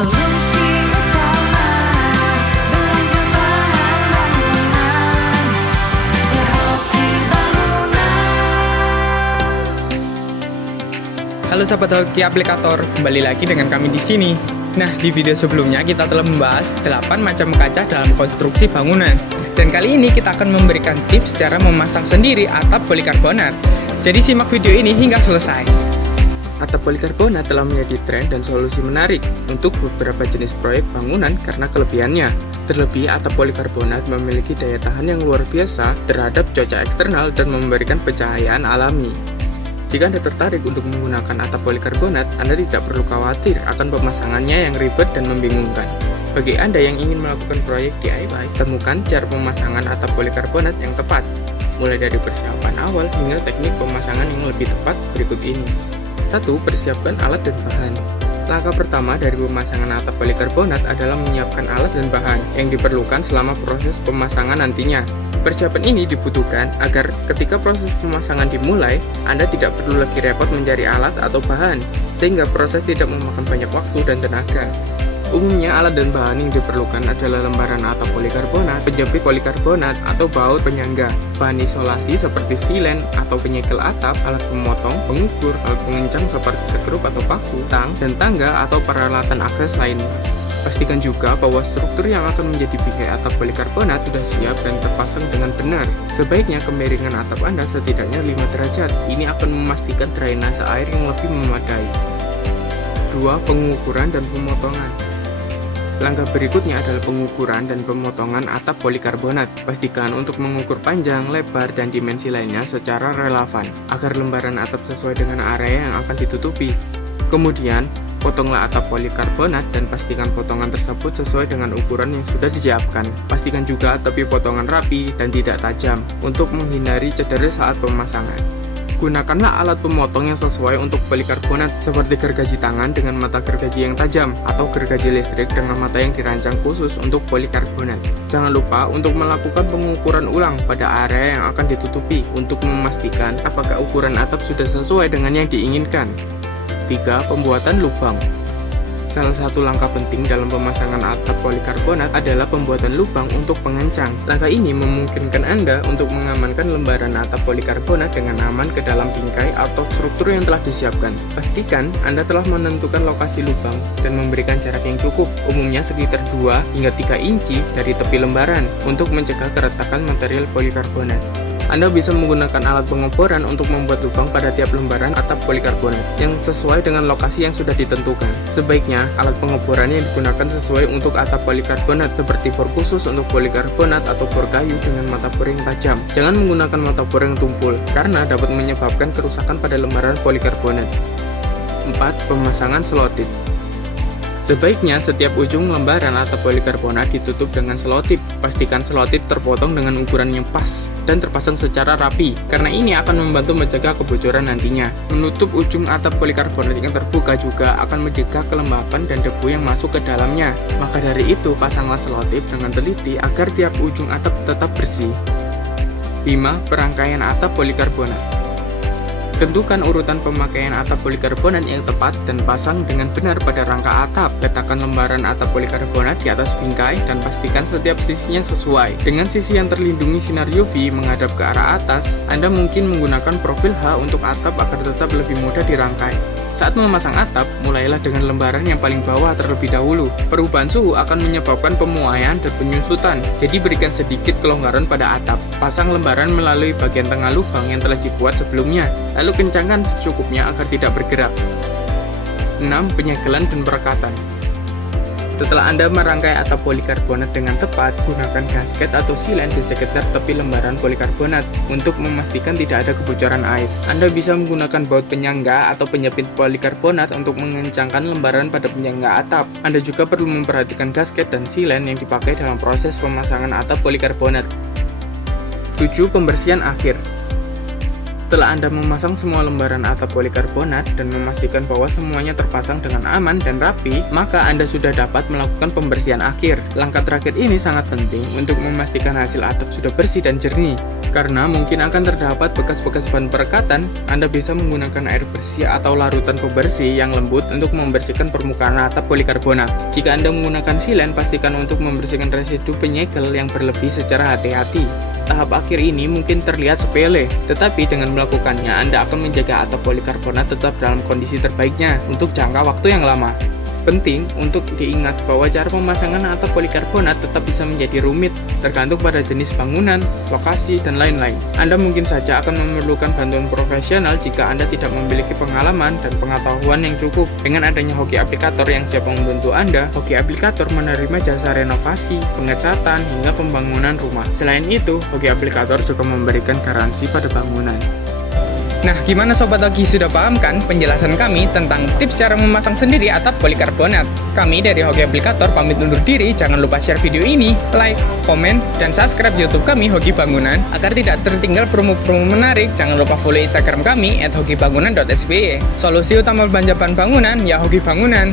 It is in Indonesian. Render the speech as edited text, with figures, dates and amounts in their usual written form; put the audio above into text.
Solusi utama belanja bahan bangunan, Hoki Bangunan. Halo sahabat Hoki Aplikator, kembali lagi dengan kami di sini. Nah, di video sebelumnya kita telah membahas 8 macam kaca dalam konstruksi bangunan. Dan kali ini kita akan memberikan tips cara memasang sendiri atap polikarbonat. Jadi simak video ini hingga selesai. Atap polikarbonat telah menjadi tren dan solusi menarik untuk beberapa jenis proyek bangunan karena kelebihannya. Terlebih, atap polikarbonat memiliki daya tahan yang luar biasa terhadap cuaca eksternal dan memberikan pencahayaan alami. Jika Anda tertarik untuk menggunakan atap polikarbonat, Anda tidak perlu khawatir akan pemasangannya yang ribet dan membingungkan. Bagi Anda yang ingin melakukan proyek DIY, temukan cara pemasangan atap polikarbonat yang tepat, mulai dari persiapan awal hingga teknik pemasangan yang lebih tepat berikut ini. 1. Persiapkan alat dan bahan. Langkah pertama dari pemasangan atap polikarbonat adalah menyiapkan alat dan bahan yang diperlukan selama proses pemasangan nantinya. Persiapan ini dibutuhkan agar ketika proses pemasangan dimulai, Anda tidak perlu lagi repot mencari alat atau bahan, sehingga proses tidak memakan banyak waktu dan tenaga. Umumnya alat dan bahan yang diperlukan adalah lembaran atap polikarbonat, penjepit polikarbonat, atau baut penyangga, bahan isolasi seperti silen atau penyegel atap, alat pemotong, pengukur, alat pengencang seperti sekrup atau paku, tang, dan tangga atau peralatan akses lainnya. Pastikan juga bahwa struktur yang akan menjadi bingkai atap polikarbonat sudah siap dan terpasang dengan benar. Sebaiknya kemiringan atap Anda setidaknya 5 derajat. Ini akan memastikan drainase air yang lebih memadai. 2. Pengukuran dan pemotongan. Langkah berikutnya adalah pengukuran dan pemotongan atap polikarbonat. Pastikan untuk mengukur panjang, lebar, dan dimensi lainnya secara relevan, agar lembaran atap sesuai dengan area yang akan ditutupi. Kemudian, potonglah atap polikarbonat dan pastikan potongan tersebut sesuai dengan ukuran yang sudah disiapkan. Pastikan juga tepi potongan rapi dan tidak tajam untuk menghindari cedera saat pemasangan. Gunakanlah alat pemotong yang sesuai untuk polikarbonat seperti gergaji tangan dengan mata gergaji yang tajam atau gergaji listrik dengan mata yang dirancang khusus untuk polikarbonat. Jangan lupa untuk melakukan pengukuran ulang pada area yang akan ditutupi untuk memastikan apakah ukuran atap sudah sesuai dengan yang diinginkan. 3. Pembuatan lubang. Salah satu langkah penting dalam pemasangan atap polikarbonat adalah pembuatan lubang untuk pengencang. Langkah ini memungkinkan Anda untuk mengamankan lembaran atap polikarbonat dengan aman ke dalam bingkai atau struktur yang telah disiapkan. Pastikan Anda telah menentukan lokasi lubang dan memberikan jarak yang cukup, umumnya sekitar 2 hingga 3 inci dari tepi lembaran untuk mencegah keretakan material polikarbonat. Anda bisa menggunakan alat pengoboran untuk membuat lubang pada tiap lembaran atap polikarbonat yang sesuai dengan lokasi yang sudah ditentukan. Sebaiknya, alat pengoboran yang digunakan sesuai untuk atap polikarbonat seperti bor khusus untuk polikarbonat atau bor kayu dengan mata bor yang tajam. Jangan menggunakan mata bor yang tumpul, karena dapat menyebabkan kerusakan pada lembaran polikarbonat. 4. Pemasangan selotip. Sebaiknya setiap ujung lembaran atap polikarbonat ditutup dengan selotip. Pastikan selotip terpotong dengan ukuran yang pas dan terpasang secara rapi, karena ini akan membantu mencegah kebocoran nantinya. Menutup ujung atap polikarbonat yang terbuka juga akan mencegah kelembapan dan debu yang masuk ke dalamnya. Maka dari itu, pasanglah selotip dengan teliti agar tiap ujung atap tetap bersih. 5. Perangkaian atap polikarbonat. Tentukan urutan pemakaian atap polikarbonat yang tepat dan pasang dengan benar pada rangka atap. Letakkan lembaran atap polikarbonat di atas bingkai dan pastikan setiap sisinya sesuai. Dengan sisi yang terlindungi sinar UV menghadap ke arah atas, Anda mungkin menggunakan profil H untuk atap agar tetap lebih mudah dirangkai. Saat memasang atap, mulailah dengan lembaran yang paling bawah terlebih dahulu. Perubahan suhu akan menyebabkan pemuaian dan penyusutan, jadi berikan sedikit kelonggaran pada atap. Pasang lembaran melalui bagian tengah lubang yang telah dibuat sebelumnya, lalu kencangkan secukupnya agar tidak bergerak. 6. Penyegelan dan perekatan. Setelah Anda merangkai atap polikarbonat dengan tepat, gunakan gasket atau silen di sekitar tepi lembaran polikarbonat untuk memastikan tidak ada kebocoran air. Anda bisa menggunakan baut penyangga atau penyepit polikarbonat untuk mengencangkan lembaran pada penyangga atap. Anda juga perlu memperhatikan gasket dan silen yang dipakai dalam proses pemasangan atap polikarbonat. 7. Pembersihan akhir. Setelah Anda memasang semua lembaran atap polikarbonat dan memastikan bahwa semuanya terpasang dengan aman dan rapi, maka Anda sudah dapat melakukan pembersihan akhir. Langkah terakhir ini sangat penting untuk memastikan hasil atap sudah bersih dan jernih. Karena mungkin akan terdapat bekas-bekas bahan perekatan, Anda bisa menggunakan air bersih atau larutan pembersih yang lembut untuk membersihkan permukaan atap polikarbonat. Jika Anda menggunakan silen, pastikan untuk membersihkan residu penyegel yang berlebih secara hati-hati. Tahap akhir ini mungkin terlihat sepele, tetapi dengan melakukannya Anda akan menjaga atap polikarbonat tetap dalam kondisi terbaiknya untuk jangka waktu yang lama. Penting untuk diingat bahwa cara pemasangan atap polikarbonat tetap bisa menjadi rumit, tergantung pada jenis bangunan, lokasi, dan lain-lain. Anda mungkin saja akan memerlukan bantuan profesional jika Anda tidak memiliki pengalaman dan pengetahuan yang cukup. Dengan adanya Hoki Aplikator yang siap membantu Anda, Hoki Aplikator menerima jasa renovasi, pengecatan, hingga pembangunan rumah. Selain itu, Hoki Aplikator juga memberikan garansi pada bangunan. Nah, gimana Sobat Hoki, sudah paham kan penjelasan kami tentang tips cara memasang sendiri atap polikarbonat? Kami dari Hoki Aplikator pamit undur diri. Jangan lupa share video ini, like, komen, dan subscribe YouTube kami Hoki Bangunan agar tidak tertinggal promo-promo menarik. Jangan lupa follow Instagram kami @hokibangunan.sby. Solusi utama belanja bahan bangunan ya Hoki Bangunan.